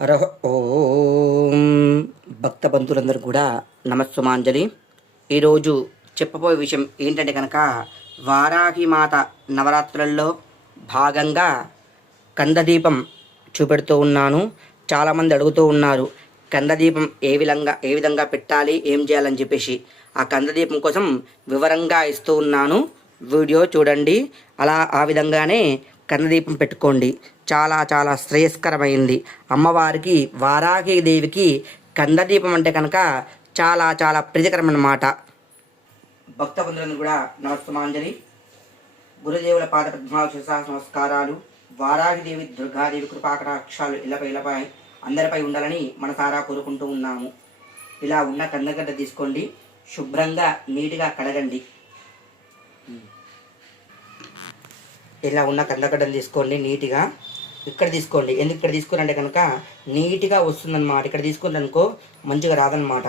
హరః ఓం. భక్త బంధువులందరూ కూడా నమస్సుమాంజలి. ఈరోజు చెప్పబోయే విషయం ఏంటంటే కనుక వారాహిమాత నవరాత్రులలో భాగంగా కందదీపం చూపెడుతూ ఉన్నాను. చాలామంది అడుగుతూ ఉన్నారు కందదీపం ఏ విధంగా పెట్టాలి, ఏం చేయాలని చెప్పేసి. ఆ కందదీపం కోసం వివరంగా ఇస్తూ ఉన్నాను, వీడియో చూడండి. అలా ఆ విధంగానే కందదీపం పెట్టుకోండి. చాలా చాలా శ్రేయస్కరమైంది. అమ్మవారికి వారాహి దేవికి కందదీపం అంటే కనుక చాలా చాలా ప్రీతికరమన్నమాట. భక్త బంధువులను కూడా నమస్తమాంజలి. గురుదేవుల పాద పద్మాలు నమస్కారాలు. వారాహిదేవి దుర్గాదేవి కృపాకటాక్షాలు ఇళ్ళపై అందరిపై ఉండాలని మనసారా కోరుకుంటూ ఉన్నాము. ఇలా ఉన్న కందగడ్డ తీసుకోండి, శుభ్రంగా నీట్గా కడగండి. ఇలా ఉన్న కందగడ్డను తీసుకోండి, నీట్గా ఇక్కడ తీసుకోండి. ఎందుకు ఇక్కడ తీసుకోరంటే కనుక నీట్గా వస్తుందన్నమాట. ఇక్కడ తీసుకుంటే అనుకో మంచిగా రాదన్నమాట.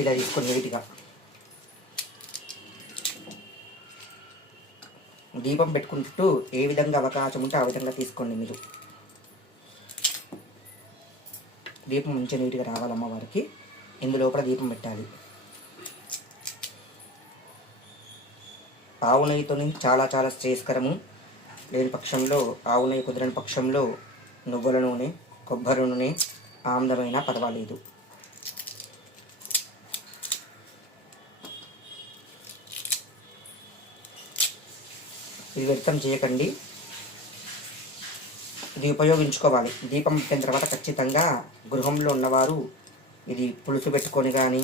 ఇలా తీసుకొని నీట్గా దీపం పెట్టుకుంటూ ఏ విధంగా అవకాశం ఉంటే ఆ విధంగా తీసుకోండి. మీరు దీపం మంచిగా నీట్గా రావాలి అమ్మవారికి. ఇందులోపల దీపం పెట్టాలి. ఆవు నెయ్యితో చాలా చాలా శ్రేయస్కరము. లేని పక్షంలో ఆవు నెయ్యి కుదరని పక్షంలో నువ్వుల నూనె, కొబ్బరి నూనె, ఆమ్లమైనా పర్వాలేదు. ఇది వ్యర్థం చేయకండి, ఇది ఉపయోగించుకోవాలి. దీపం పెట్టిన తర్వాత ఖచ్చితంగా గృహంలో ఉన్నవారు ఇది పులుసు పెట్టుకొని కానీ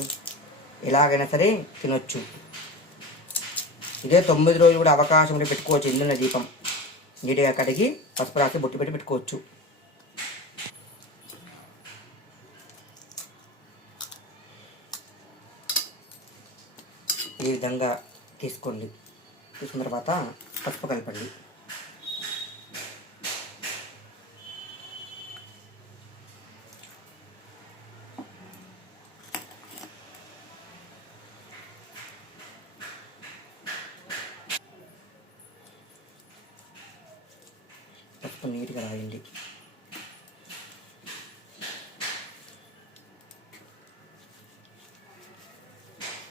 ఎలాగైనా సరే తినొచ్చు. ఇదే 9 రోజులు కూడా అవకాశం ఉంటే పెట్టుకోవచ్చు. ఇందులో దీపం నీట్గా కడిగి పసుపు రాసి బొట్టు పెట్టి పెట్టుకోవచ్చు. ఈ విధంగా తీసుకోండి. తీసుకున్న తర్వాత పసుపు కలపండి. పసుపు నీట్గా రాయండి.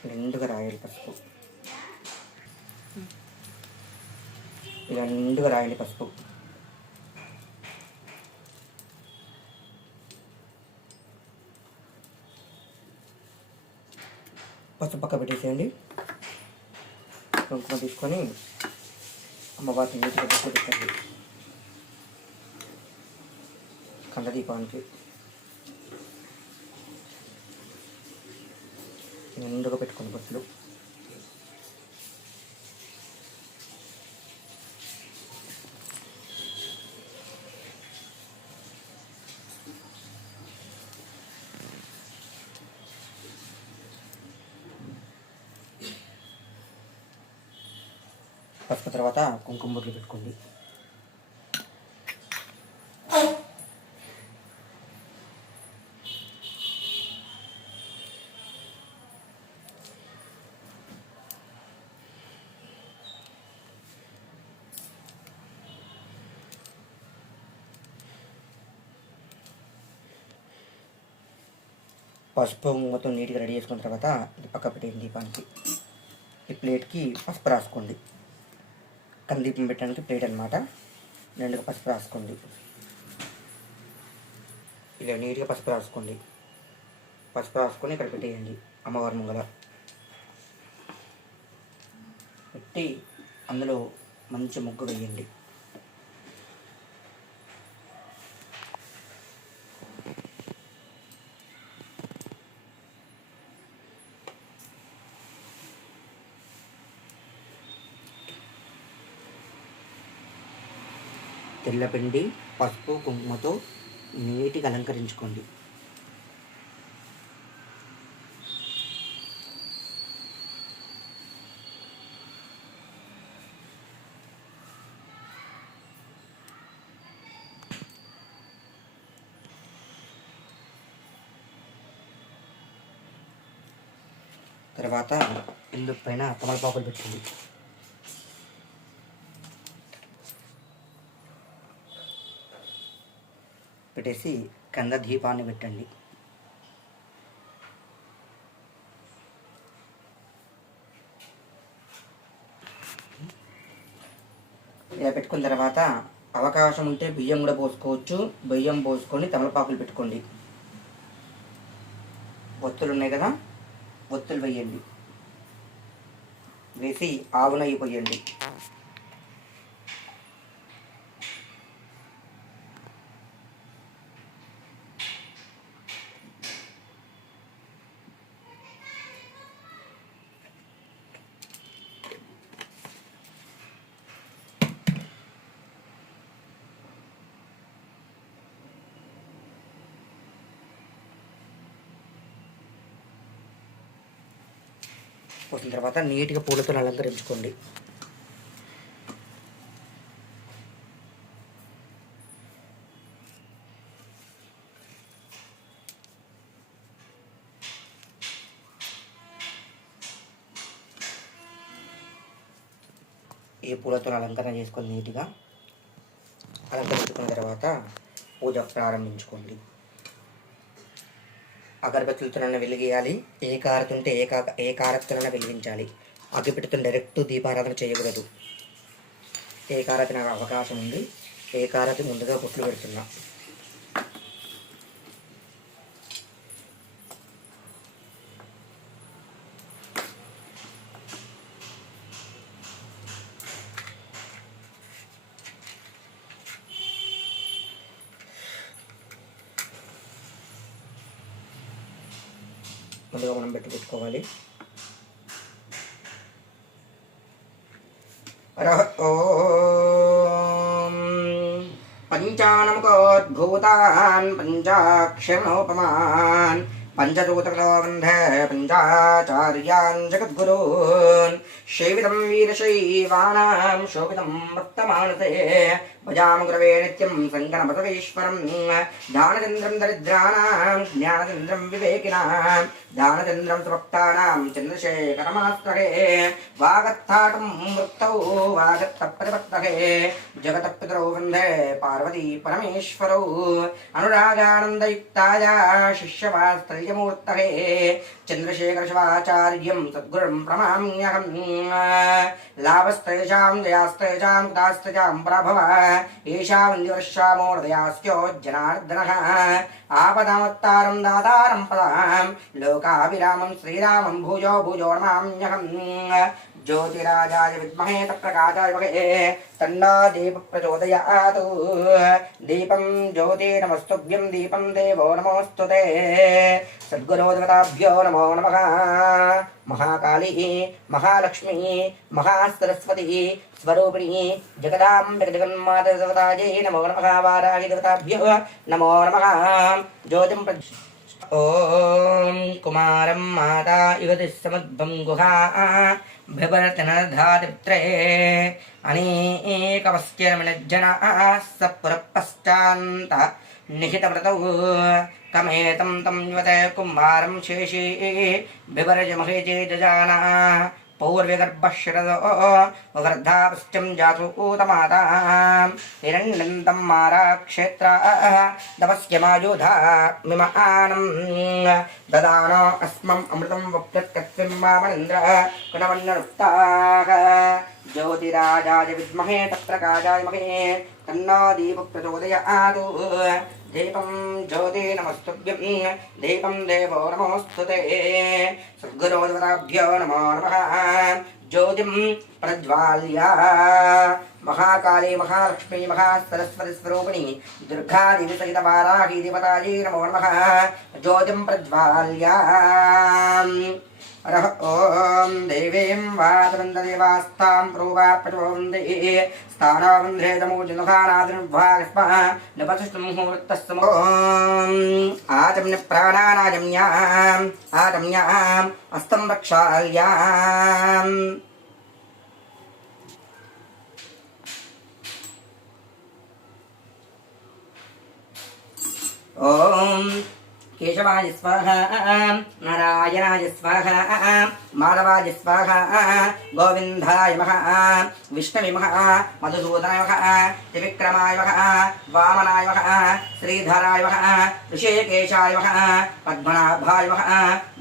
నిండుగా రాయాలి పసుపు. ఇలా నిండుగా రాయాలి పసుపు. పసుపు పక్క పెట్టేసేయండి. కుంకుమ తీసుకొని అమ్మవారిని నీటిగా పెట్టుకోండి. కందదీపానికి నిండుగా పెట్టుకోండి బొట్లు. పసుపు తర్వాత కుంకుమ బొట్లు పెట్టుకోండి. పసుపు మొత్తం నీట్గా రెడీ చేసుకున్న తర్వాత ఇది పక్క పెట్టేయండి. దీపానికి ఈ ప్లేట్కి పసుపు రాసుకోండి. కందీపం పెట్టడానికి ప్లేట్ అనమాట. నిండుగా పసుపు రాసుకోండి. ఇలా నీట్గా పసుపు రాసుకోండి. పసుపు రాసుకొని ఇక్కడ పెట్టేయండి అమ్మవారి ముంగల పెట్టి అందులో మంచి ముగ్గు వేయండి. తెల్లపిండి, పసుపు, కుంకుమతో నీట్గా అలంకరించుకోండి. తర్వాత ఇందు పైన తమలపాకులు పెట్టండి. పెట్టేసి కింద దీపాన్ని పెట్టండి. ఇలా పెట్టుకున్న తర్వాత అవకాశం ఉంటే బియ్యం కూడా పోసుకోవచ్చు. బియ్యం పోసుకొని తమలపాకులు పెట్టుకోండి. ఒత్తులు ఉన్నాయి కదా, ఒత్తులు వేయండి. వేసి ఆవు నెయ్యి పోయండి. పోసిన తర్వాత నీట్గా పూలతో అలంకరించుకోండి. ఈ పూలతో అలంకరణ చేసుకొని నీట్గా అలంకరించుకున్న తర్వాత పూజ ప్రారంభించుకోండి. అగరబత్తులతోనైనా వెలిగేయాలి. ఏ కారతి ఉంటే ఏ కారతితోనైనా వెలిగించాలి. అగ్గిపెట్టెతో డైరెక్ట్ దీపారాధన చేయకూడదు. ఏ కారతి నాకు అవకాశం ఉంది, ఏ కారతి ముందుగా బొట్లు పెడుతున్నా. ముందుగా మనం పెట్టుకోవాలి. ఓం పంచానముకోద్భూతాన్ పంచాక్షరోపమాన్ పంచదూతకలో వందే పంచాచార్యాన్ జగద్గురూన్ శైవితం వీరశైవానాం శోభితం భక్తమానసే భజామ గురవే నిత్యం సంగణపతవేశ్వరం దానచంద్రం దరిద్రాణాం జ్ఞానచంద్రం వివేకినాం దానచంద్రం సుభక్తానాం చంద్రశేఖరమాస్త్రే వాగత్తాటం వృత్తౌ వాగత్త ప్రతిపత్తహే జగతపితరౌ వందే పార్వతీ పరమేశ్వరౌ అనురాగానందయుక్తాయ శిష్యవాత్సల్యమూర్తయే చంద్రశేఖర శివాచార్యం సద్గురుం ప్రణమామ్యహం లాభస్తేషాం జయాస్తేషాం కుతాస్తేషాం ప్రభవ ఏషాం వందివర్షామో హృదయాస్యో జనార్దనః ఆపదామత్తారం దాతారం పదాం లోకాభిరామం శ్రీరామం భూజో భూజో నమామ్యహం ज्योतिराजाय विद्महे तत्प्रकाशाय धीमहि तन्नो दीपः प्रचोदयात् दीपं ज्योति नमस्तुभ्यं दीपं देवो नमोऽस्तुते सद्गुरो देवताभ्यो नमो नमः महाकाली महालक्ष्मी महासरस्वती स्वरूपिणी जगदाम्बे जगन्माता देवतायै नमो नमः वाराहि देवताभ्यो नमो नमः ज्योतिं ओम कुमारं माता इवति समुद्भं गुहा भिभरतनधादित्रे अनेकवस्यर्मणज्जनाः सपुरपश्चान्त निहितव्रतौ कमेतं तं युवते कुमारं शेषे बिभरजमहे जजाना पौर्व्यगर्भशरदो वृद्धापश्चं जातूतमातां हिरण्यन्तं माराक्षेत्रा दपस्यमायुधा मिमानं ददानो अस्मम् अमृतं वप्यत्कत्वं मामनिन्द्र कुणवन्ननुक्ताः ज्योतिराजाय विद्महे तत्प्रकाशाय महे तन्नो दीपः प्रचोदयात् दीपं ज्योति नमस्तुभ्यं दीपं देवो नमोऽस्तुते सद्गुरो देवताभ्यो नमो नमः ज्योतिं प्रज्वाल्य महाकाली महालक्ष्मी महासरस्वती स्वरूपिणी दुर्गादेवी सहित वाराही देवतायै नमो नमः ज्योतिं प्रज्वाल्य अरह ओम देवीं वादवन्ददेवास्तां प्रोवा प्रचोन्दे स्थानावन्धे तमोजनुहानादिर्भागस्मः नपतिष्ठमुहूर्तस्समो आचम्य प्राणानाजम्याम् आचम्याम् अस्तं रक्षाल्याम् ओम కేశవాయ స్వాహా నారాయణాయ స్వాహా మాధవాయ స్వాహా గోవిందాయ నమః విష్ణవే నమః మధుసూదనాయ నమః త్రివిక్రమాయ నమః వామనాయ నమః శ్రీధరాయ నమః ఋషికేశాయ నమః పద్మనాభాయ నమః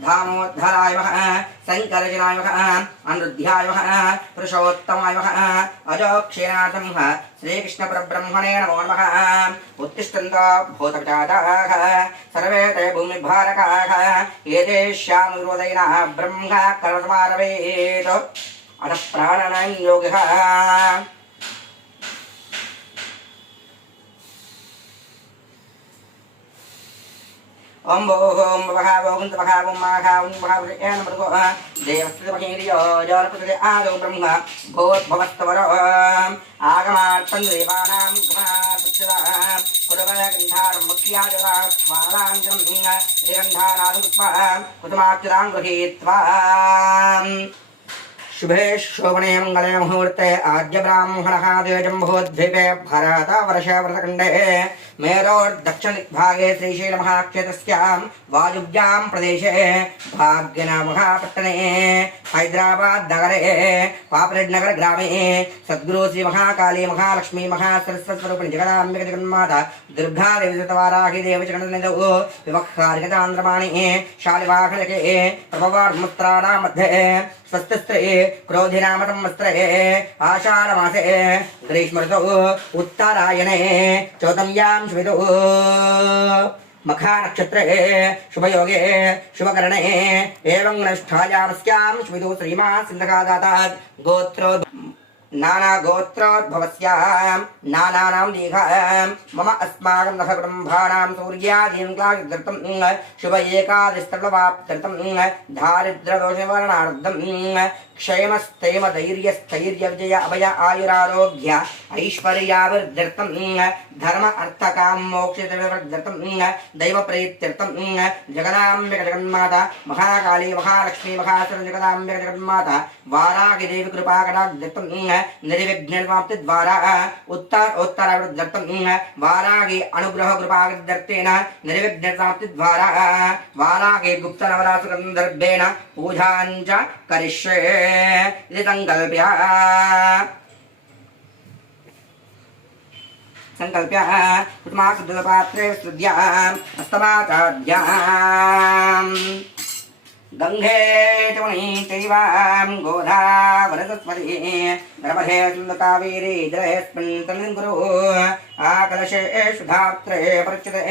దామోదరాయ నమః శంకరజనాయ నమః అనురుద్ధ్యాయ నమః పురుషోత్తమాయ నమః అజోక్షీణాయ నమః శ్రీకృష్ణ పరబ్రహ్మణే నమో నమః ఉత్తిష్టంతో భూతపితాః సర్వే తే భూమిభారకాః ఏతేష్యామురోదయినా బ్రహ్మ కర్మసమారవేత్ అత ప్రాణానాం యోగిః ఓం ఓం భగవాన్ భగవాన్ మాఘావం భగవాన్ మృగో దేవస్తమహీర్యో జోరపతి ఆదో బ్రహ్మ భూద్భవస్తవర ఆగమార్పణ దేవానాం కుమారపత్యదా కులవగంధారం ముఖ్యాజలా స్వాలాంజం నిగంధానాదుత్వా కుతమాత్యుదాం గృహీత్వా शुभे शोभने मंगले मुहूर्ते आद्य ब्राह्मणः द्विजम्भूद्वीपे भरतवर्षव्रतखण्डे मेरोर्दक्षिण दिग्भागे श्रीशैलमहाक्षेत्रस्यां वायुव्यां प्रदेशे भाग्यनमहापट्टने हैदराबाद नगरे पापरेड्नगर ग्रामे सद्गुरु श्री महाकाली महालक्ष्मी महासरस्वती जगदाम्बिका जगन्माता दुर्गा देवी देवी जगन्निधौ विवहारिकचान्द्रमाणि शालिवाहनके प्रभवार्मुत्राणां मध्ये स्वस्तिस्त्रे क्रोधिनामसंवत्सरे आषाढमासे ग्रीष्मऋतौ उत्तरायणे चौतम्यां शुभितौ मखा नक्षत्रे शुभयोगे शुभकरणे एवं निष्ठायामस्यां शुभितौ श्रीमान् सिन्धकादाता गोत्रो नाना गोत्रोद्भवस्यां नानानां दीघां मम अस्माकं दश कुटुम्बानां सूर्यादीन्क्लादृतं शुभ एकादशतर्वाप्तृतं दारिद्र्यदोषनिवारणार्थं क्षेमस्थैम धैर्यस्थैर्यविजय अभय आयुरारोग्य ऐश्वर्यावृद्ध्यर्थं धर्म अर्थकाम मोक्षवर्द्धर्थं दैवप्रीत्यर्थं जगदाम्बिका जगन्माता महाकाली महालक्ष्मी महासरस्वती जगदाम्बिका जगन्माता वाराहि देवी कृपाकटाक्षर्थं निर्विघ्नप्राप्ति द्वारा उत्तरावृद्धर्थं वाराहि अनुग्रह कृपाकटाक्षेण निर्विघ्नप्राप्ति द्वारा वाराहि गुप्त नवरात्रगन्धर्वेण पूजां च करिष्ये इति संकल्प्य उत्तमासुदपात्रे श्रुद्याम् अस्तमाचार्याम् गंगे चमनी चैवां गोदावरसरस्वती नर्मदे सिन्धुकावेरी जलेऽस्मिन् सन्निधिं कुरु आकलशेषु धात्रे परिचिते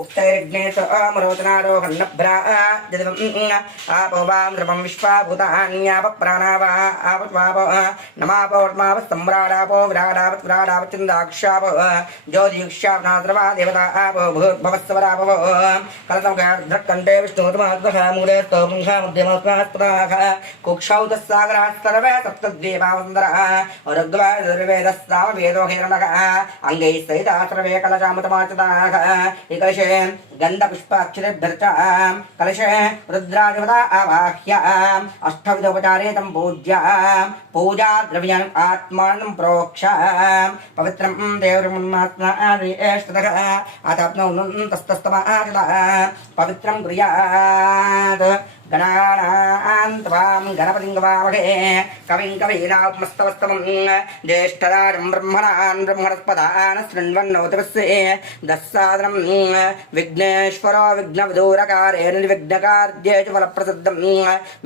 उक्तैर्ज्ञेत अमरोचनारोहन्नभ्राजदिवम् आपो वां द्रवं विश्वाभूतान्यापप्राणावा आपस्वाप नमापोर्मापस्सम्राडापो विराडापस्विराडापश्चिन्दाक्षाप ज्योतिक्षापनाद्रवा देवता आपो भूर्भवस्वरापो कलसमगार्धकण्ठे विष्णुतमाद्वः मूले मध्यमस्पदाः कुक्षौ तस्सागराः सर्वे सप्तद्वीपावसुन्दरः ऋग्वेदस्सामवेदो हिरण्यकः अङ्गैः सहिताः सर्वे कलशामृतमार्चिताः कलशे गन्धपुष्पाक्षरेभ्यर्चां कलशे रुद्रादिवता आवाह्य अष्टविधोपचारे तं पूज्य पूजा द्रव्यान् आत्मानं प्रोक्षां पवित्रं देवमुन्मात्माष्टदः अतप्नोन्तस्तस्तमाचलः पवित्रं कुर्यात् गणानां त्वां गणपतिं गवामहे कविं कवीनामुपमस्तवस्तमं ज्येष्ठराजं ब्रह्मणान् ब्रह्मणस्पदान् शृण्वन्नोतिपस्ये दस्सादनं विघ्नेश्वरो विघ्नविदूरकारे निर्विघ्नकार्ये च फलप्रसिद्धं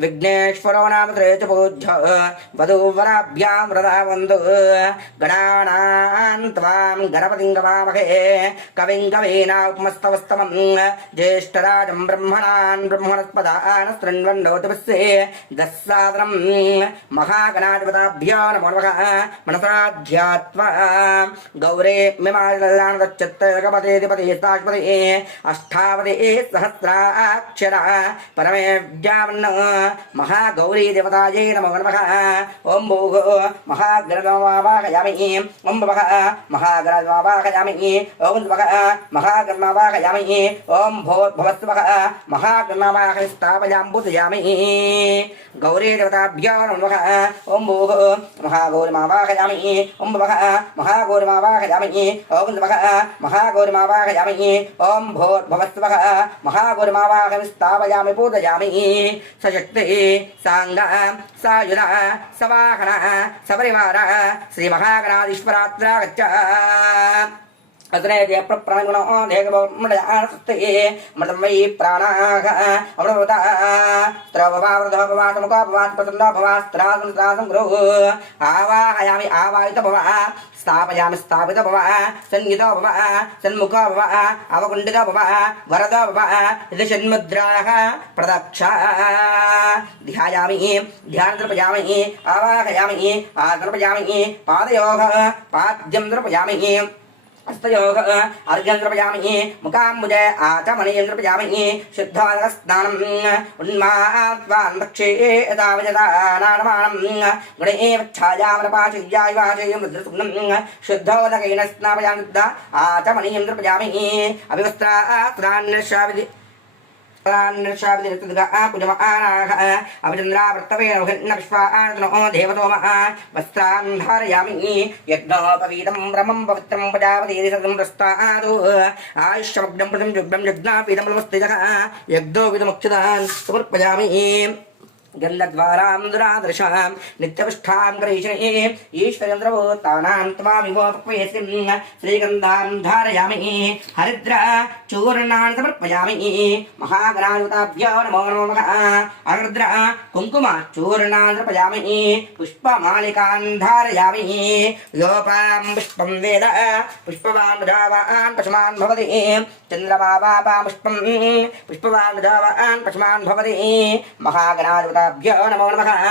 विघ्नेश्वरो नाम त्रये च पूज्य वधूवराभ्यां वरदावन्तु गणानां त्वां गणपतिं गवामहे कविं कवीनामुपमस्तवस्तमं ज्येष्ठराजं ब्रह्मणान् ब्रह्मणस्पदान् शृण्वन्नोतिपस्ये दस्सादनं महागणाधिपताभ्यो नमो नमः मनसा ध्यात्वा गौरे मिमाललानदच्चत्तकपतेधिपते साक्षपते अष्टावते सहस्राक्षरा परमे विद्यावन्न महागौरी देवतायै नमो नमः ॐ भोः महागणवावाहयामि ॐ भवः महागणवावाहयामि ॐ भवः महागणवावाहयामि ॐ भोर्भवस्वः महागणवाहस्थापयामि तां पूजयामि गौरी देवताभ्यो नमः ॐ भूः महागौरीमावाहयामि ॐ भवः महागौरीमावाहयामि ॐ नमः महागौरीमावाहयामि ॐ भूर्भुवस्वः महागौरीमावाहयामि स्थापयामि पूजयामि सशक्ति साङ्गा सायुधा सवाहना सपरिवार श्रीमहागणाधीश्वरात्रागच्छ अतने देव प्राणगुणो देवमृडयास्ते मृतं वै प्राणाः अमृता स्त्रववावृधो भवात् मुखोपवात् प्रसन्नो भवात् स्त्रासं गुरुः आवाहयामि आवाहित भवा स्थापयामि स्थापित भवा संहितो भवा सन्मुखो भवा अवकुण्डितो भवा वरदो भवा इति षण्मुद्राः प्रदक्षा ध्यायामि ध्यानद्रपयामि आवाहयामि आदर्पयामि पादयोः पाद्यं द्रपयामि हस्तयोग अर्घ्यं द्रपयामि मुखाम्बुजे आचमनीयं द्रपयामि शुद्धोदकस्नानम् उन्मात्वान् भक्षे तावजदानानमानं गुणेवच्छायामनपाशय्याय वाचयं रुद्रसुम्नं शुद्धोदकेन स्नापयामि आचमनीयं द्रपयामि अभिवस्त्रात्रान्यशाविधि पुजमानाः अभिचन्द्रावर्तवेन विश्वानो देवतोमः वस्त्रान् धारयामि यज्ञोपवीतं ब्रह्मं पवित्रं प्रजापति सदं प्रस्तादु आयुष्यमग्नं प्रथं जुग्नं यज्ञापीतमस्तितः यज्ञोपीतमक्षदान् समर्पयामि गन्धद्वारां दुरादृशां नित्यपुष्ठां करीषणे ईश्वरेन्द्रभूतानां त्वामिमोपक्वयसिं श्रीगन्धां धारयामि हरिद्रा चूर्णान् समर्पयामि महागणाधिपताभ्यो नमो नमः अरुद्र कुङ्कुम चूर्णान् समर्पयामि पुष्पमालिकान् धारयामि योपां पुष्पं वेद पुष्पवान् जावान् पशुमान् भवति चन्द्रमा वापा पुष्पं पुष्पवान् जावान् पशुमान् भवति महागणाधिपताभ्यो नमो नमः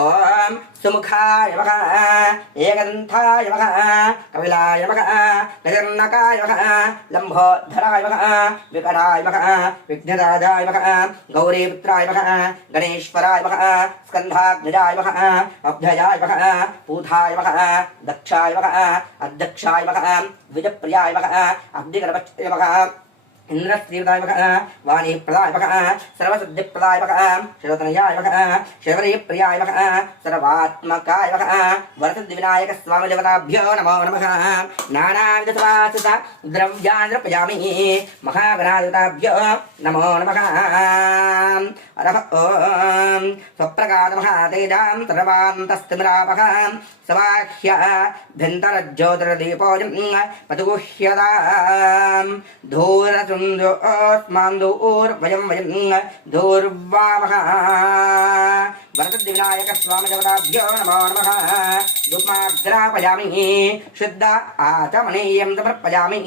ॐ सुमुखाय नमः एकदन्ताय नमः कपिलाय नमः गजर्णकाय नमः लम्बोद्धराय नमः विकटाय नमः विघ्नराजाय नमः गौरीपुत्राय नमः गणेश्वराय नमः स्कन्धाग्निजाय नमः अभ्यजाय नमः पूताय नमः दक्षाय नमः अध्यक्षाय नमः द्विजप्रियाय नमः अब्धिगणपतये नमः इंद्रस्त्रीवदाय नमः वाणीप्रदाय नमः सर्वसिद्धिप्रदाय नमः शिरोतनयाय नमः शिवरीप्रियाय नमः सर्वात्मकाय नमः वरसिद्धिविनायकस्वामिदेवताभ्यो नमो नमः नानाविधसुवासित द्रव्यान् अर्पयामि महागणाधिपताभ्यो नमो नमः अरः ॐ स्वप्रकाशमः तेजां सर्वान्तस्तिमिरापः सवाह्य भिन्तरज्योतिर्दीपोऽयं पतुगुह्यतां धूरसुन्दोऽस्मान्दूर्वयं वयं धूर्वामः वरसिद्धिविनायकस्वामिदेवताभ्यो नमो नमः धूपमाग्रापयामि शुद्ध आचमनीयं समर्पयामि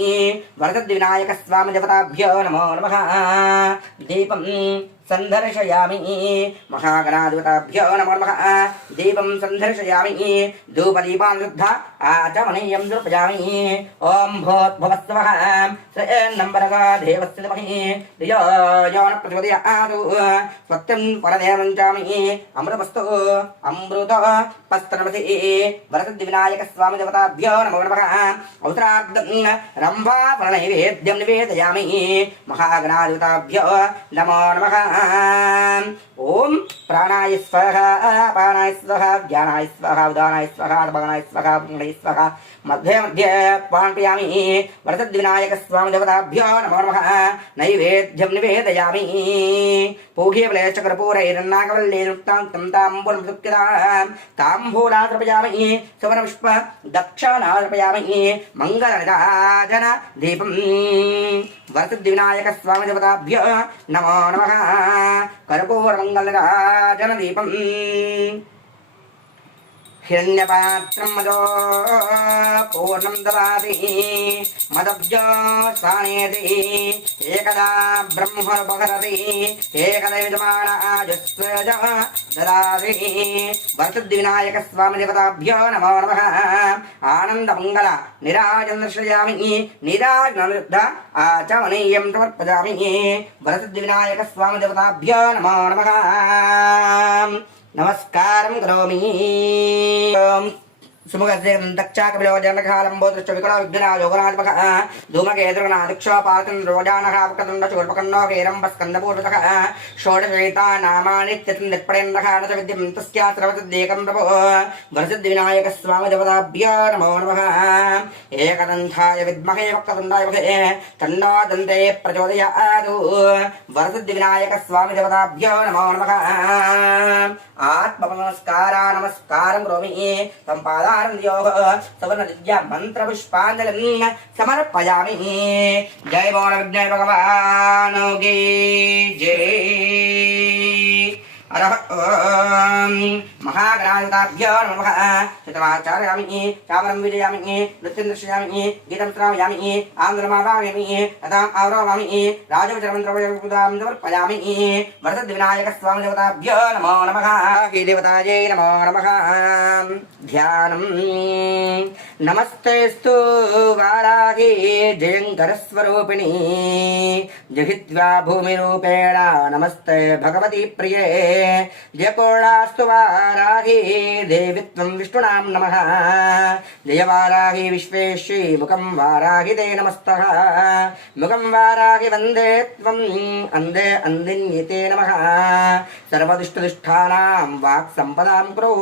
वरसिद्धिविनायकस्वामिदेवताभ्यो नमो नमः दीपं संदर्शयामि महागणाधिपताभ्यो नमो नमः दीपं संदर्शयामि धूपदीपान् शुद्ध आचमनीयं समर्पयामि ॐ भूर्भुवस्वः श्रीर्नम्बरः देवस्य धीमहि धियो यो न प्रचोदयात् सत्यं परदेवं चामि अमृतमस्तु अमृतः पस्तनमसि वरसिद्धिविनायकस्वामिदेवताभ्यो नमो नमः औत्रार्धं रम्भाफलनैवेद्यं निवेदयामि महागणाधिपताभ्यो नमो नमः ओम प्राणाय स्वाहा अपानाय स्वाहा ज्ञानाय स्वाहा उदानाय स्वाहा अर्पणाय स्वाहा पुण्डाय स्वाहा मध्ये मध्ये पाणयामि वरसिद्धिविनायकस्वामिदेवताभ्यो नमो नमः नैवेद्यं निवेदयामि पूगीफलेशकर्पूरैरन्नागवल्लीरुक्तां ताम्बूलमुक्तां ताम्बूलार्पयामि सुवर्णपुष्प दक्षिणार्पयामि मङ्गलनिदाजन दीपं वरसिद्धिविनायकस्वामिदेवताभ्यो नमो नमः कर्पूरमङ्गलनिदाजन दीपं हिरण्यपात्रं मदो पूर्णं ददाति मदब्जो स्थानेति एकदा ब्रह्मोपहरति एकदा यजमानाजुस्वज ददाति वरसिद्धिविनायकस्वामिदेवताभ्यो नमो नमः आनन्दमङ्गल निराजनं दर्शयामि निराजननिरुद्ध आचमनीयं समर्पयामि वरसिद्धिविनायकस्वामिदेवताभ्यो नमो नमः नमस्कारं करोमि सुमुखस्यन्दक्षाकविलोजनकालम्बोदृश्च विकलविघ्नायोगनात्मकः धूमकेतुर्गणादिक्षपातन् रोजानकावकदण्डचूर्पकन्नोकेरम्बस्कन्दपूर्वतः षोडशैता नामानि त्यतिर्पडेन्नः न च विद्यं तस्या सर्वतद्देकं प्रभो वरसिद्धिविनायकस्वामिदेवताभ्यो नमो नमः एकदन्ताय विद्महे वक्रतुण्डाय महे तन्नो दन्ते प्रचोदयात् वरसिद्धिविनायकस्वामिदेवताभ्यो नमो नमः आत्मनमस्कारा नमस्कारं करोमि तं पादारन्द्योः सवर्णदिव्या मन्त्रपुष्पाञ्जलिं समर्पयामि जय विघ्नेश्वर भगवान् की जय अरह महागणाधिपताभ्यो नमः शतमाचारयामि चामरं विजयामि नृत्यं दर्शयामि गीतं श्रावयामि आन्द्रमावामि तथाम् आवरोहामि राजविचरमन्त्रपुदां समर्पयामि वरसिद्धिविनायकस्वामिदेवताभ्यो नमो नमः देवतायै नमो नमः ध्यानम् नमस्तेस्तु वाराही जयङ्करस्वरूपिणी जहित्वा भूमिरूपेण नमस्ते भगवती प्रिये जयकोणास्तु वाराही देवी त्वं विष्णुनां नमः जय वाराही विश्वेश्वरी मुखं वाराही ते नमस्तः मुखं वाराही वन्दे त्वम् अन्धे अन्दिन्यते नमः सर्वदुष्टदुष्टानां वाक्सम्पदां कुरु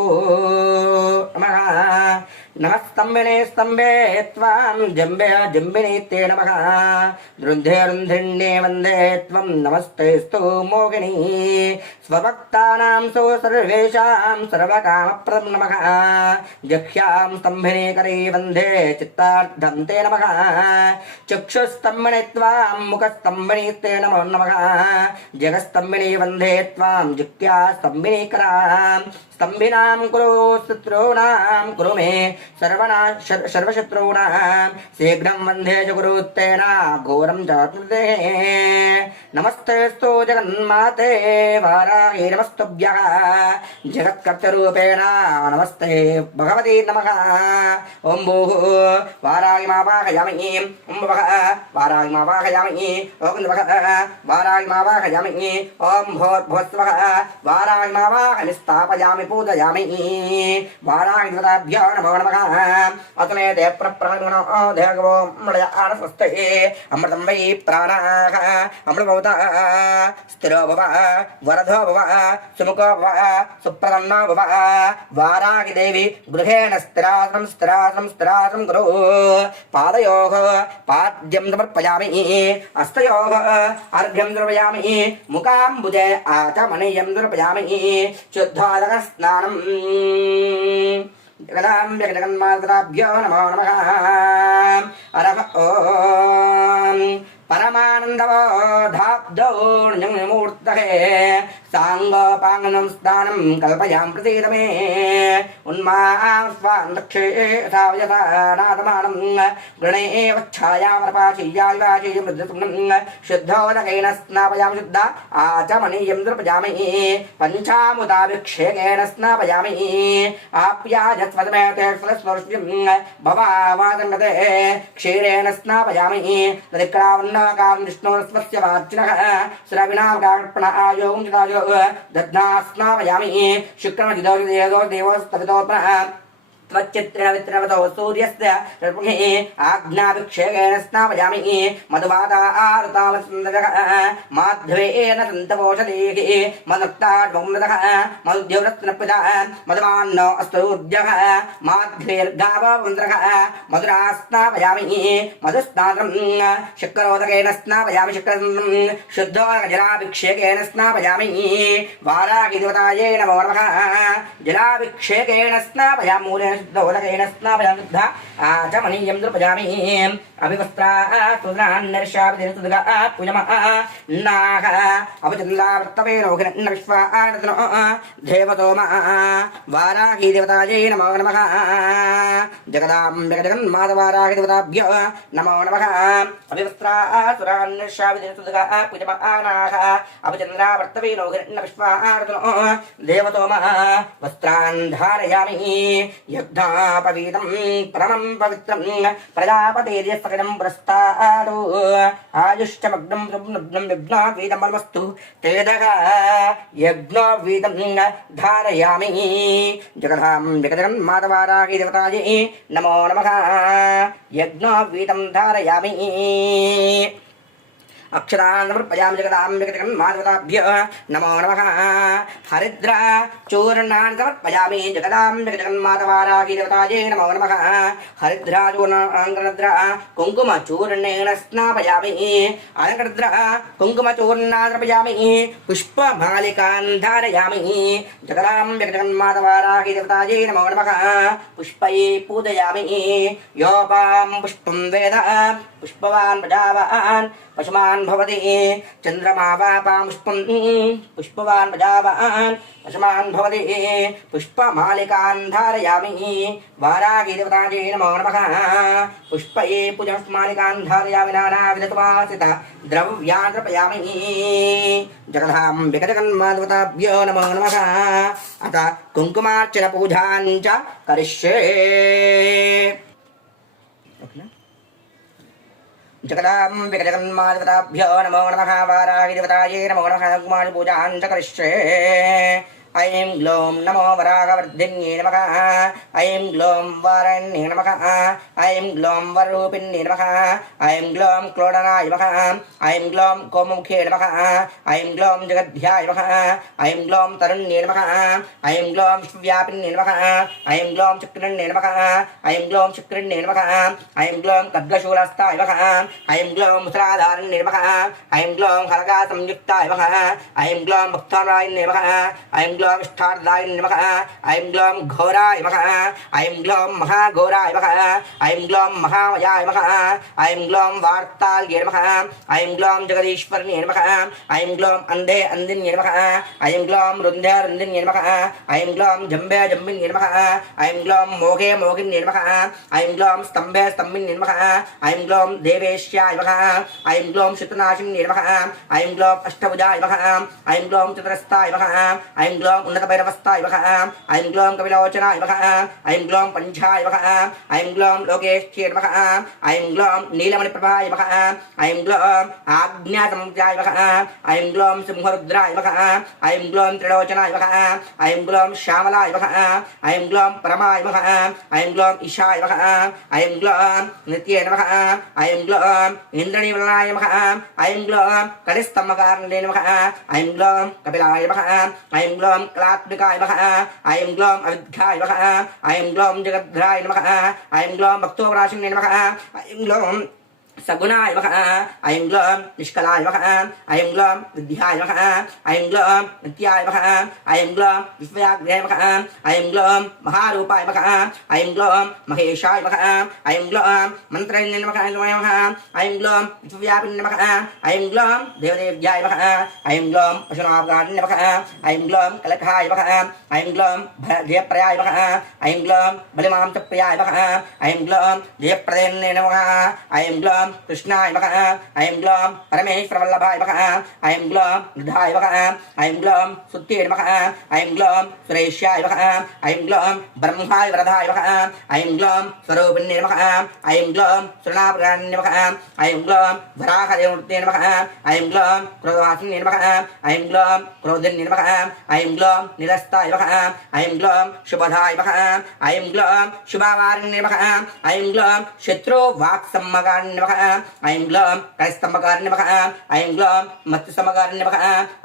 नमः नमस्तम्भिने स्तम्भे त्वां जम्बे जम्बिने ते नमः रुन्धे रुन्धिन्ये वन्दे त्वं नमस्तेस्तु मोहिनी स्वभक्तानां सु सर्वेषां सर्वकामप्रदं नमः जह्यां स्तम्भिने करे वन्दे चित्तार्थं ते नमः चक्षुस्तम्भिने त्वां मुखस्तम्भिने ते नमो नमः जगस्तम्भिने वन्दे त्वां जिह्वा स्तम्भिने करां स्तम्भिनां कुरु शत्रूणां कुरु मे सर्वशत्रूणां शीघ्रं वन्दे च गुरुत्तेन घोरं च नमस्तेस्तु जगन्माते वाराही नमस्तुभ्यः जगत्कर्तरूपेण नमस्ते भगवती नमः ॐ भूः वाराहिमावाहयामि ॐ भवः वाराहिमावाहयामि ॐ भवः वाराहिमावाहयामि ॐ भोर्भुवस्वः वाराहिमावाहमि स्थापयामि पूजयामि वाराहिदेवताभ्यो नमो नमः अतने ते प्रप्रणो देवो मृडयानस्वस्ते अमृतं वै प्राणाः अमृतभवतः स्थिरो भव वरदो भव सुमुखो भव सुप्रसन्नो भव वाराहि देवी गृहेण स्थिरासनं स्थिरासनं स्थिरासनं कुरु पादयोः पाद्यं समर्पयामि हस्तयोः अर्घ्यं समर्पयामि मुखाम्बुजे आचमनीयं समर्पयामि शुद्धोदकस्नानं जगदाम्ब जगन्मातराभ्यो नमो नमः अरह ॐ परमानन्दवोधाब्दोर्जङ्मूर्तये साङ्गोपाङ्गनं स्नानं कल्पयां प्रसीद मे उन्मां स्वान् दक्षे सावयतानादमानं गृणे वच्छायामरपाशीयायुवाशीयमृद्धसुम्नं शुद्धोदकेन स्नापयामि शुद्ध आचमनीयं द्रपयामि पञ्चामुदाभिक्षेकेन स्नापयामि आप्याजस्वदमेते स्वस्पर्श्यं भवावादन्नते क्षीरेण स्नापयामि नदिक्रावन्नकां विष्णोरस्वस्य वाचिनः श्रविणावकार्पण आयोगं चितायो दध्ना स्नापयामि शुक्रमजिदो देवोस्तवितोत्पनः त्वच्चित्रणवित्रणवतो सूर्यस्य रश्मिः आज्ञाभिक्षेकेन स्नापयामि मधुवातारुतावसुन्दरः माध्वेन सन्तपोषधीः मदुक्ताड्मदः मधुद्योरत्नपितः मधुमान्नो अस्तूर्यः माध्वेर्गाववन्द्रः मधुरा स्नापयामि मधुस्नानं शक्करोदकेन स्नापयामि शक्करं शुद्धोदकजलाभिक्षेकेन स्नापयामि वाराहिदेवतायै नमो नमः जलाभिक्षेकेन स्नापयामि मूलेन शुद्धोदकेन स्नापयामि शुद्ध आचमनीयं द्रपयामि अभिवस्त्रा सुदरान्नर्षाभिदिनसुदगा पूजमः नाः अभिचन्द्रावर्तवेनोघिरन्न विश्वानतनो देवतोमः वाराहीदेवतायै नमो नमः जगदाम्बिकजगन्मातवाराहीदेवताभ्यो नमो नमः अभिवस्त्रा सुरान्नर्षाभिदिनसुदगा पूजमः नाः अभिचन्द्रावर्तवेनोघिरन्न विश्वानतनो देवतोमः वस्त्रान् धारयामि శుద్ధాపవీతం పరమం పవిత్రం ప్రజాపతేర్య సకలం పురస్తాదో ఆయుష్యమగ్నం సుబ్నుగ్నం యజ్ఞావీతమస్తు తేదగ యజ్ఞావీతం ధారయామి జగదాం జగదగన్ మాధవారాహి దేవతాయే నమో నమః యజ్ఞావీతం ధారయామి అక్షరాన్ సమర్పయామి జగదాం జగదగన్ మాధవతాభ్యో నమో నమః హరిద్రా చూర్ణాన్ సమర్పయామి జగదాం జగదగన్ మాధవారాహి దేవతాయే నమో నమః హరిద్రా చూర్ణాంగరద్ర కుంకుమ చూర్ణేన స్నాపయామి అలంకరద్ర కుంకుమ చూర్ణాద్రపయామి పుష్పమాలికాన్ ధారయామి జగదాం జగదగన్ మాధవారాహి దేవతాయే నమో నమః పుష్పై పూజయామి యోపాం పుష్పం వేద పుష్పవాన్ ప్రజావాన్ పశుమాన్ భవతి చంద్రమా వాపాం పుష్పం పుష్పవాన్ ప్రజావాన్ పశుమాన్ భవతి పుష్పమాలికాన్ ధారయామి వారాహి దేవతాయే నమో నమః పుష్పయే పుష్పమాలికాన్ ధారయామి నానావిధసువాసిత ద్రవ్యాన్ ద్రపయామి జగదాం జగన్మాధవతాభ్యో నమో నమః అత కుంకుమార్చన పూజాం చ కరిష్యే జగదాం జగన్మాధవతాభ్యో నమో నమః వారాహి దేవతాయే నమో నమః కుంకుమార్చన పూజాం చ కరిష్యే ఐం గ్లోం నమో వరాహవర్ధిన్యే నమః ఐం గ్లోం వారణ్యే నమః ఐం గ్లోం వరూపిణ్యే నమః ఐం గ్లోం క్రోడనాయ నమః ఐం గ్లోం కోముఖే నమః ఐం గ్లోం జగద్ధ్యాయ నమః ఐం గ్లోం తరుణ్యే నమః ఐం గ్లోం వ్యాపిన్యే నమః ఐం గ్లోం చక్రణ్యే నమః ఐం గ్లోం చక్రణ్యే నమః ఐం గ్లోం ఖడ్గశూలస్థాయ నమః ఐం గ్లోం ముసలాధారణ్యే నమః ఐం గ్లోం హలగా సంయుక్తాయ నమః ఐం గ్లోం భక్తారాయణ్యే నమః ఐం గ్లోం ఇష్టార్థాయ నమః ఐం గ్లోం ఘోరాయ నమః ఐం గ్లోం మహాఘోరాయ నమః ఐం గ్లోం మహామయాయ నమః ఐం గ్లోం వార్తాల్యే నమః ఐం గ్లోం జగదీశ్వర్యే నమః ఐం గ్లోం అంధే అందిన్యే నమః ఐం గ్లోం రుంధే రుంధిన్యే నమః ఐం గ్లోం జంబే జంబిన్యే నమః ఐం గ్లోం మోఘే మోగిన్యే నమః ఐం గ్లోం స్తంభే స్తంభిన్యే నమః ఐం గ్లోం దేవేశ్యాయ నమః ఐం గ్లోం శత్రునాశిన్యే నమః ఐం గ్లోం అష్టభుజాయ నమః ఐం గ్లోం చతురస్థాయ నమః ఐం గ్లోం ఉన్నతభైరవస్థాయ నమః ఐం గ్లోం కపిలోచనాయ నమః ఐం గ్లోం పంచాయ నమః ఐం గ్లోం లోకేశ్వరాయ నమః ఐం గ్లోం నీలమణిప్రభాయ నమః ఐం గ్లోం ఆజ్ఞాసముద్రాయ నమః ఐం గ్లోం సింహరుద్రాయ నమః ఐం గ్లోం త్రిలోచనాయ నమః ఐం గ్లోం శ్యామలాయ నమః ఐం గ్లోం పరమాయ నమః ఐం గ్లోం ఈశాయ నమః ఐం గ్లోం నిత్యే నమః ఐం గ్లోం ఇంద్రనీవలనాయ నమః ఐం గ్లోం కళిస్తమ్మకారణే నమః ఐం గ్లోం కపిలాయ నమః ఐం గ్లోం కళాత్మికాయ నమః ఐం గ్లోం అవిద్యాయ నమః ఐం గ్లోం జగద్ధ్రాయ నమః ఐం గ్లోం భక్తోపరాశిన్యే నమః ఐం గ్లోం సగుణాయ నమః ఐం గ్లోం నిష్కలాయ నమః ఐం గ్లోం విద్యాయ నమః ఐం గ్లోం నిత్యాయ నమః ఐం గ్లోం విశ్వవ్యాగ్రే నమః ఐం గ్లోం మహారూపాయ నమః ఐం గ్లోం మహేశాయ నమః ఐం గ్లోం మంత్రైన్య నమః ఐం గ్లోం విశ్వవ్యాపిన్య నమః ఐం గ్లోం దేవదేవ్యాయ నమః ఐం గ్లోం పశునాభాన్య నమః ఐం గ్లోం కలకాయ నమః ఐం గ్లోం జయప్రయాయ నమః ఐం గ్లోం బలిమాంసప్రియాయ నమః ఐం గ్లోం జయప్రదేన్య నమః ఐం గ్లోం కృష్ణాయ నమః ఐం గ్లోం పరమేశ్వరవల్లభాయ నమః ఐం గ్లోం నిధాయ నమః ఐం గ్లోం సుత్యే నమః ఐం గ్లోం సురేశ్యాయ నమః ఐం గ్లోం బ్రహ్మాయ వరదాయ నమః ఐం గ్లోం స్వరూపిణ్యే నమః ఐం గ్లోం సురనాప్రాణ్యే నమః ఐం గ్లోం వరాహదేవమూర్తే నమః ఐం గ్లోం క్రోధవాసిన్యే నమః ఐం గ్లోం క్రోధిన్యే నమః ఐం గ్లోం నిరస్తాయ నమః ఐం గ్లోం శుభదాయ నమః ఐం గ్లోం శుభావారిణ్యే నమః ఐం గ్లోం శత్రు వాక్సమ్మగాన్యే నమః ఐం గ్లోం కైస్తంభకారిణ్యే నమః ఐం గ్లోం మత్స్యసమ్మకారిణ్యే నమః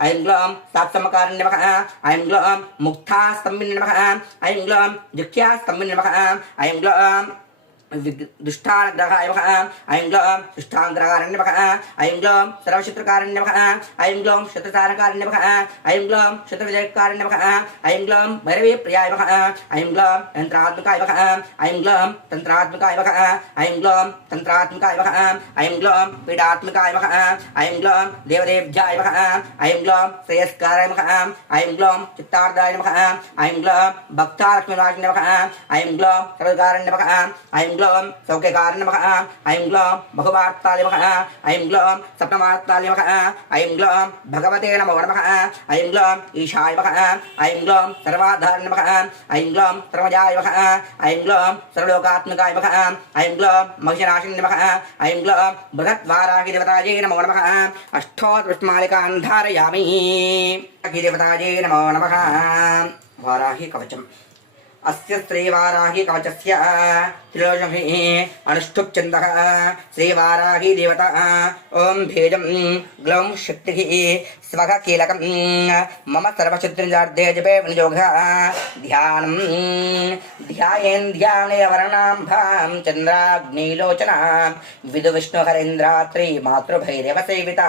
ఐం గ్లోం సాత్సమ్మకారిణ్యే నమః ఐం గ్లోం ముక్తాస్తంభిన్యే నమః ఐం గ్లోం జిఖ్యాస్తంభిన్యే నమః ఐం గ్లోం దుష్టాగ్రహాయ నమః ఐం గ్లోం దుష్టాంగ్రహారణ్యే నమః ఐం గ్లోం సర్వశత్రుకారణ్యే నమః ఐం గ్లోం శత్రుతారకారణ్యే నమః ఐం గ్లోం శత్రువిజయకారణ్యే నమః ఐం గ్లోం భైరవీప్రియాయ నమః ఐం గ్లోం యంత్రాత్మకాయ నమః ఐం గ్లోం తంత్రాత్మకాయ నమః ఐం గ్లోం తంత్రాత్మకాయ నమః ఐం గ్లోం పీడాత్మకాయ నమః ఐం గ్లోం దేవదేవ్యాయ నమః ఐం గ్లోం శ్రేయస్కారాయ నమః ఐం గ్లోం చిత్తార్థాయ నమః ఐం గ్లోం భక్తాలక్ష్మీవాసిన్యే నమః ఐం గ్లోం సర్వకారణ్యే నమః ఐం ग्लौं सौख्यकारिणे नमः ऐं ग्लौं बहुवार्ताले नमः ऐं ग्लौं सप्तमार्ताले नमः ऐं ग्लौं भगवते नमो नमः ऐं ग्लौं ईशाय नमः ऐं ग्लौं सर्वाधारिणे नमः ऐं ग्लौं सर्वजाय नमः ऐं ग्लौं सर्वलोकात्मकाय नमः ऐं ग्लौं महिषनाशिने नमः ऐं ग्लौं बृहद्वाराहि देवतायै नमो नमः अष्टोत्तरपुष्पमालिकां धारयामि देवतायै नमो नमः वाराहि कवचम् अस्य श्रीवाराहि कवचस्य त्रिलोचने अनुष्ठुप् श्रीवाराहि देवता ओं भेजं ग्लौं शक्तिः स्वः कीलकं मम सर्वशत्रुजार्धे जपे विनियोगः ध्यानं ध्यायेन् ध्यानवर्णाम्भां चन्द्राग्निलोचनां विदुविष्णुहरेन्द्रात्री मातृभैरवसेविता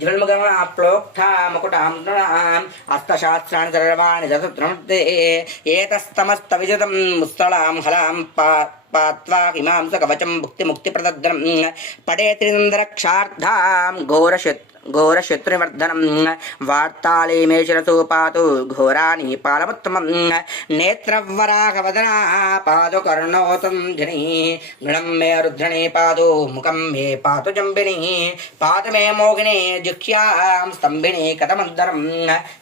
ज्वलमुखमाप्लोक्ता मुकुटां नृणाम् अष्टशास्त्राणि सर्वाणि चतुर्थे एतस्तमस्तविजतं मुस्तलां हलां पात्वा इमां स कवचं भुक्तिमुक्तिप्रदद्रं पठे त्रिनन्दरक्षार्धां घोरशत्रुवर्धनं वार्ताले मे शिरसो पातु घोराणि पालमुत्तमं नेत्रवराहवदना पातु कर्णोतं धिनी गृणं मे रुद्रणे पातु मुखं मे पातु जम्बिनी पातु मे मोहिनी जिह्यां स्तम्भिनी कथमन्तरं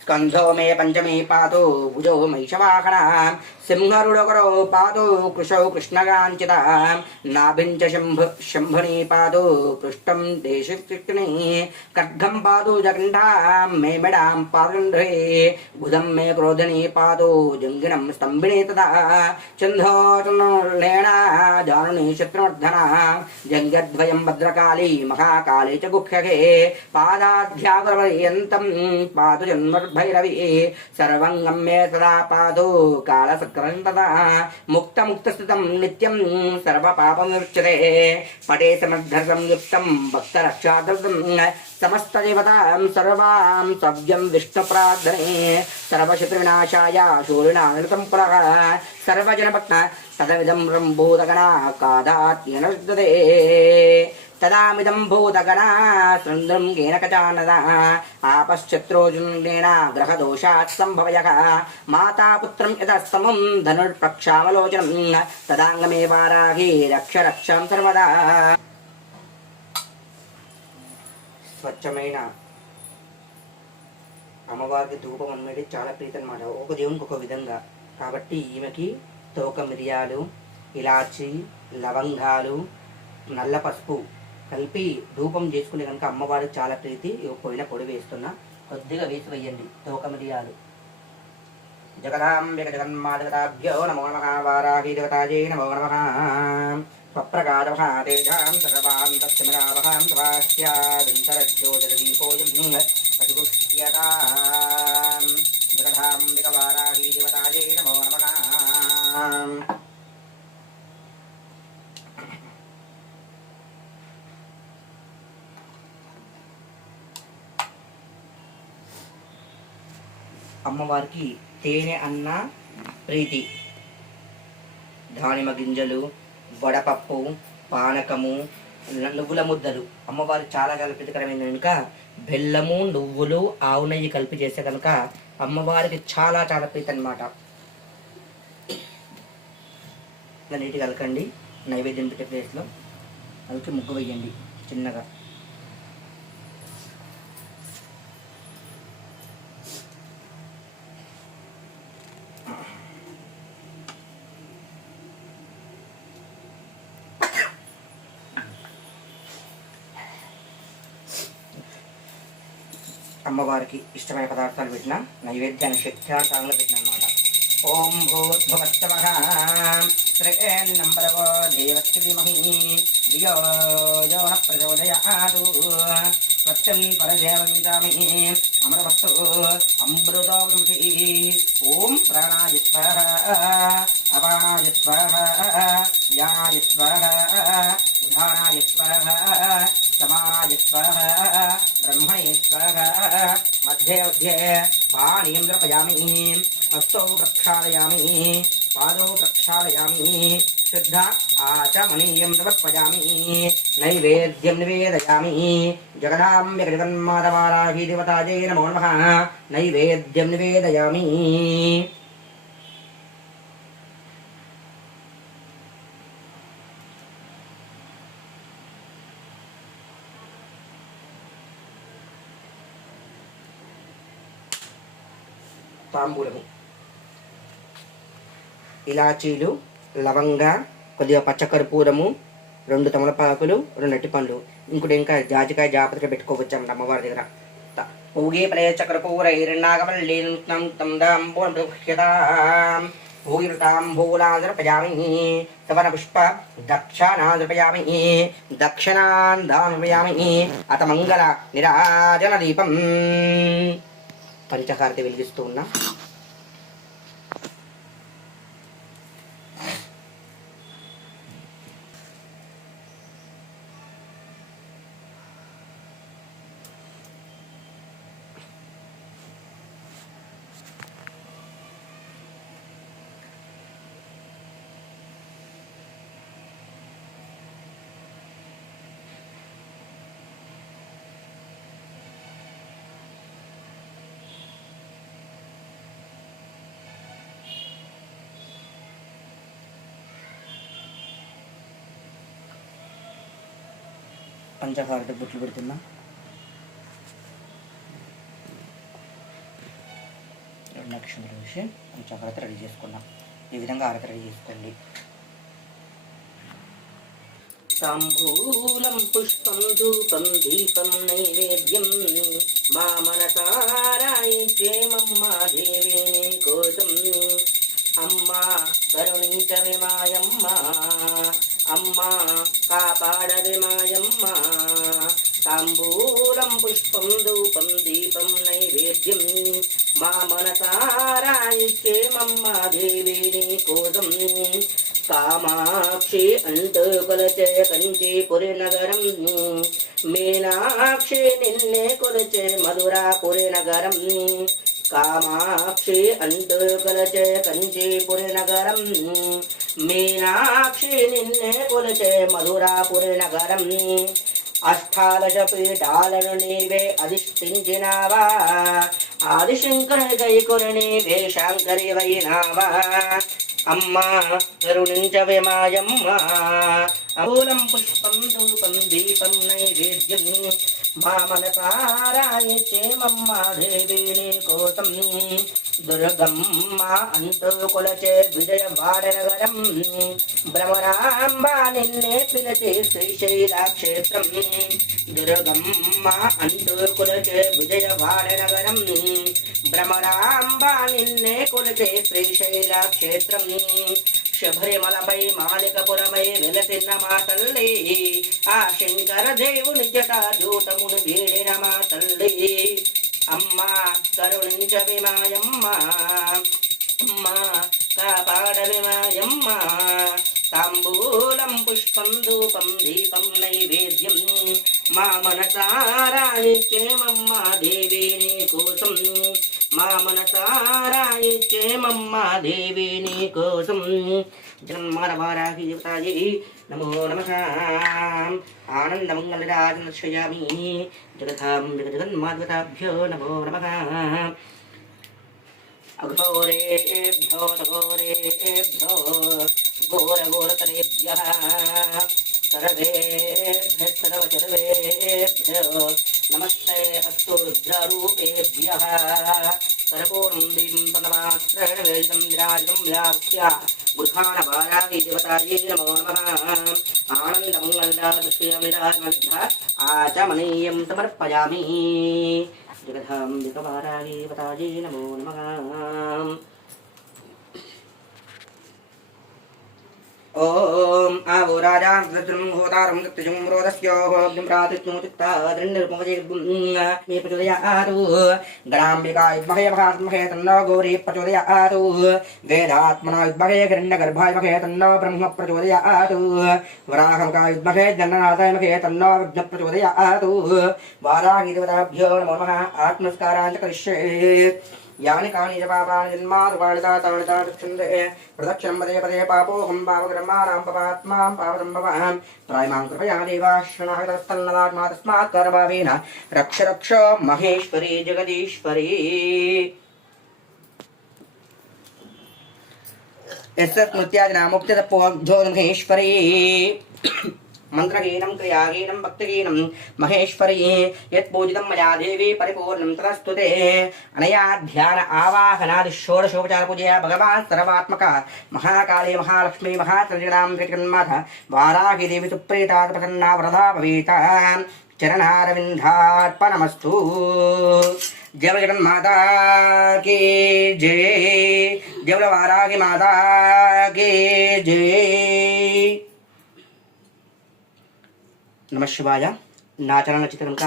स्कन्धो मे पञ्चमी पातु भुजो महिषवाहना सिंहरूढकरो पातु कृशौ कृष्णकाञ्चिता नाभिञ्च शम्भुनी पातु पृष्ठं देशकृष्णे खड्गं पातु जगण्डां मे मेडां पातुण्ड्रे बुधं मे क्रोधनी पातु जङ्गिनं स्तम्भिनी तदा चन्धोर्णेणा जानुनी शत्रुवर्धना जङ्गद्वयं भद्रकाली महाकाली च गुह्यके पादाध्याकुरपर्यन्तं पातु जन्मभैरवी सर्वङ्गं मे सदा पातु कालसक्रन्तदा मुक्तमुक्तस्थितं नित्यं सर्वपापमुच्यते पटे समद्धर्तं युक्तं भक्तरक्षादृतं समस्तदेवतां सर्वां सव्यं विष्णुप्रार्थने सर्वशत्रुविनाशाय शूलिनानिरतं पुनः सर्वजनभक्त तदमिदं रम्भूतगणा कादात्येन विद्यते तदामिदं भूतगणा सृन्दृं येन कचानदा आपश्चत्रोजुनेन ग्रहदोषात् सम्भवयः माता पुत्रं यतस्तमं धनुर्प्रक्षामलोचनं तदाङ्गमे वाराहि रक्ष रक्षां सर्वदा స్వచ్ఛమైన అమ్మవారికి ధూపం అనేది చాలా ప్రీతి అనమాట. ఒక దేవునికి ఒక విధంగా. కాబట్టి ఈమెకి తోక మిరియాలు, ఇలాచి, లవంగాలు, నల్ల పసుపు కలిపి ధూపం చేసుకునే కనుక అమ్మవారికి చాలా ప్రీతి. పోయిన పొడి వేస్తున్నా, కొద్దిగా వేసి వేయండి. తోక మిరియాలు. జగదాంబిక జగన్మాతృతాభ్యో నమో నమః వారాహి దేవతాజే నమో నమః స్వప్రకాశవః తేజాం సర్వాం తస్మిరావహాం స్వాస్యాదింతరజ్యోతిర్దీపోజం ప్రతిపుష్యతాం జగదాంబిక వారాహి దేవతాజే నమో నమః. అమ్మవారికి తేనె అన్న ప్రీతి. దానిమ్మ గింజలు, వడపప్పు, పానకము, నువ్వుల ముద్దలు అమ్మవారికి చాలా చాలా ప్రీతికరమైనది కనుక బెల్లము, నువ్వులు, ఆవు నెయ్యి కలిపి చేస్తే కనుక అమ్మవారికి చాలా చాలా ప్రీతి అనమాట. ఇలా నీట్గా కలకండి. నైవేద్యం పెట్టే ప్లేస్లో కలిపి ముగ్గు వేయండి చిన్నగా. అమ్మవారికి ఇష్టమైన పదార్థాలు పెట్టిన నైవేద్యాన్ని శక్త్యార్థాలను పెట్టిన అనమాట. ఓం భూర్భువస్సవః శ్రేన్నంబరవో దేవస్య ధీమహి ధియో యో నః ప్రచోదయాత్ స్వచ్ఛం పరదేవగించామి అమృతవస్తు అమృతోమృతి. ఓం ప్రాణాయ స్వాహ అపానాయ స్వాహ వ్యానాయ స్వాహ ఉదానాయ స్వాహ సమానాయ స్వాహ బ్రహ్మణే స్వాహ. మధ్యే మధ్యే పాణీయం ద్రపయామి. హస్తౌ ప్రక్షాళయామి, పాదౌ ప్రక్షాళయామి, శుద్ధ ఆచమనీయం సమర్పయామి. నైవేద్యం నివేదయామి. జగదాంబిక జగన్మాతవారాహి దేవతాజే నమో నమః. నైవేద్యం నివేదయామి. తాంబూలము, ఇలాచీలు, లవంగ, కొద్దిగా పచ్చకర్పూరము, 2 తమలపాకులు, 2 అరటిపండ్లు, ఇంకోటి ఇంకా జాజికాయ జాపత్రిక పెట్టుకోవచ్చు అన్నమాట అమ్మవారి దగ్గర. పూగే ప్రయచక్రపూరైర్నాగమల్లీనం తందాంబూలృహ్యతాం పూగితాంబూలాదర్పయామి సవనపుష్ప దక్షానాదర్పయామి దక్షిణాన్ దానర్పయామి అత మంగళ నిరాజన దీపం. పంచహారతి వెలిగిస్తూ ఉన్నా. పంచహారతి బుట్లు పెడుతున్నా. అక్షంతలు వేసి పంచహారతి రెడీ చేసుకున్నాం. ఈ విధంగా హారతి రెడీ చేసుకోండి. తాంబూలం పుష్పం ధూపం దీపం నైవేద్యం మా మనసారాయిచ్చేమమ్మ దేవి కోసం. అమ్మా కరుణించవే మాయమ్మ, అమ్మా కాపాడవే మాయమ్మ. తాంబూలం పుష్పం ధూపం దీపం నైవేద్యం మా మనసారాయిచ్చేమమ్మ దేవి కోసం. కామాక్షి అంటూ కొలచే కంచీపురి నగరం, మీనాక్షి నిన్నే కొలచే మధురాపురి నగరం. కామాక్షి అంటూ కొలచే కంచీపురి నగరం, మీనాక్షి నిన్నే కొలచే మధురాపురి నగరం. అష్టాదశ పీఠాలను నీవే అధిష్ఠించినావా, ఆదిశంకరుని గైకొని నీవే శాంకరి వైనావా. అమ్మా కరుణించవే మాయమ్మ, అమూలం పుష్పం ధూపం దీపం నైవేద్యం మా మనసారాయిచ్చేమమ్మ దేవి కోసం. దుర్గమ్మ అంటూ కొలచే విజయవాడ నగరం, భ్రమరాంబ నిన్నే పిలిచే శ్రీశైల క్షేత్రం. దుర్గమ్మ అంటూ కొలచే విజయవాడ నగరం, భ్రమరాంబ నిన్నే కొలచే శ్రీశైల క్షేత్రం. శబరిమలపై మాలికపురమై వెలసిన మా తల్లి, ఆ శంకర దేవుని జటాజూటమును వీడిన మా తల్లి. అమ్మా కరుణించవే మాయమ్మ, అమ్మా కాపాడవే మాయమ్మ. తాంబూలం పుష్పం ధూపం దీపం నైవేద్యం మా మనసారాయిచ్చేమమ్మ దేవి కోసం. మా మనసారాయిచ్చేమమ్మ దేవి కోసం. జన్మానవారాహి దేవతాయై నమో నమః. ఆనందమంగళరాజనశ్రయామి జగతాం జగన్మాద్వతాభ్యో నమో నమః. అఘోరేభ్యో ఘోరేభ్యో ఘోరఘోరతరేభ్యః సర్వేభ్యः సర్వసర్వేభ్యో నమస్తే అస్తు రుద్రరూపేభ్యః. సర్వపూర్ణం దీపం పరమాత్రేణ వేదం విరాజం వ్యాప్య బుధానవారాహి దేవతాయై నమో నమః. ఆనందమంగళరాజశ్రీయమిరాజమంత ఆచమనీయం సమర్పయామి. జగధాం జగవారాహి దేవతాయై నమో నమః. ఓం ఆవో రాజాం సదృం హోతారం దత్తజం రోదస్యోహోగ్నిం ప్రాతిష్ణోచిత్తాద్రిన్నరుపమజేగుం మే ప్రచోదయాతు. గణాంబికా విద్మహే మహాత్మహే తన్నో గౌరీ ప్రచోదయాతు. వేదాత్మనా విద్మహే హిరణ్యగర్భాయ మహే తన్నో బ్రహ్మ ప్రచోదయాతు. వరాహముఖా విద్మహే జగన్నాథాయ మహే తన్నో విఘ్న ప్రచోదయాతు. వారాహి దేవతాభ్యో నమో నమః. ఆత్మస్కారాంచ కరిష్యే. యాని కాని పాపాని జన్మారుపాణి తాతాని తాక్షందే ప్రదక్షిణం పదే పదే పాపోహం పాపకర్మాణాం పాపాత్మాం పాపసంభవాం త్రాయమాం కృపయా దేవాశ్రణాగతస్తన్నదాత్మా తస్మాత్ కర్మవేన రక్ష రక్ష మహేశ్వరీ జగదీశ్వరీ. యస్య స్మృత్యాదినా ముక్తితపోద్ధో మహేశ్వరీ. మంత్రహీనం క్రియాహీనం భక్తిహీనం మహేశ్వరీ యత్పూజితం మయా దేవి పరిపూర్ణం తదస్తుతే అనయా ధ్యాన ఆవాహనాది షోడశోపచార పూజయా భగవాన్ సర్వాత్మక మహాకాళీ మహాలక్ష్మీ మహాత్రిజనాం జగన్మాత వారాహి దేవి సుప్రీతా ప్రసన్నా వరదా భవేత చరణారవిందార్పణమస్తు. జయ జగన్మాతా కీ జయ, జయ వారాహి మాతా కీ జయ. నమ శివాయ. నా ఛానల్ నచ్చితే కనుక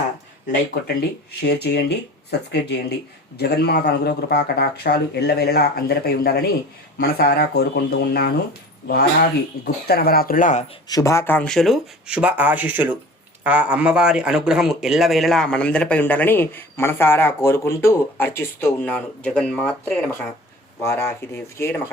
లైక్ కొట్టండి, షేర్ చేయండి, సబ్స్క్రైబ్ చేయండి. జగన్మాత అనుగ్రహ కృపా కటాక్షాలు ఎల్లవేళలా అందరిపై ఉండాలని మనసారా కోరుకుంటూ ఉన్నాను. వారాహి గుప్త నవరాత్రుల శుభాకాంక్షలు, శుభ ఆశీస్సులు, ఆ అమ్మవారి అనుగ్రహము ఎల్లవేళలా మనందరిపై ఉండాలని మనసారా కోరుకుంటూ అర్చిస్తూ ఉన్నాను. జగన్మాత్రే నమః. వారాహిదేవ్యే నమః.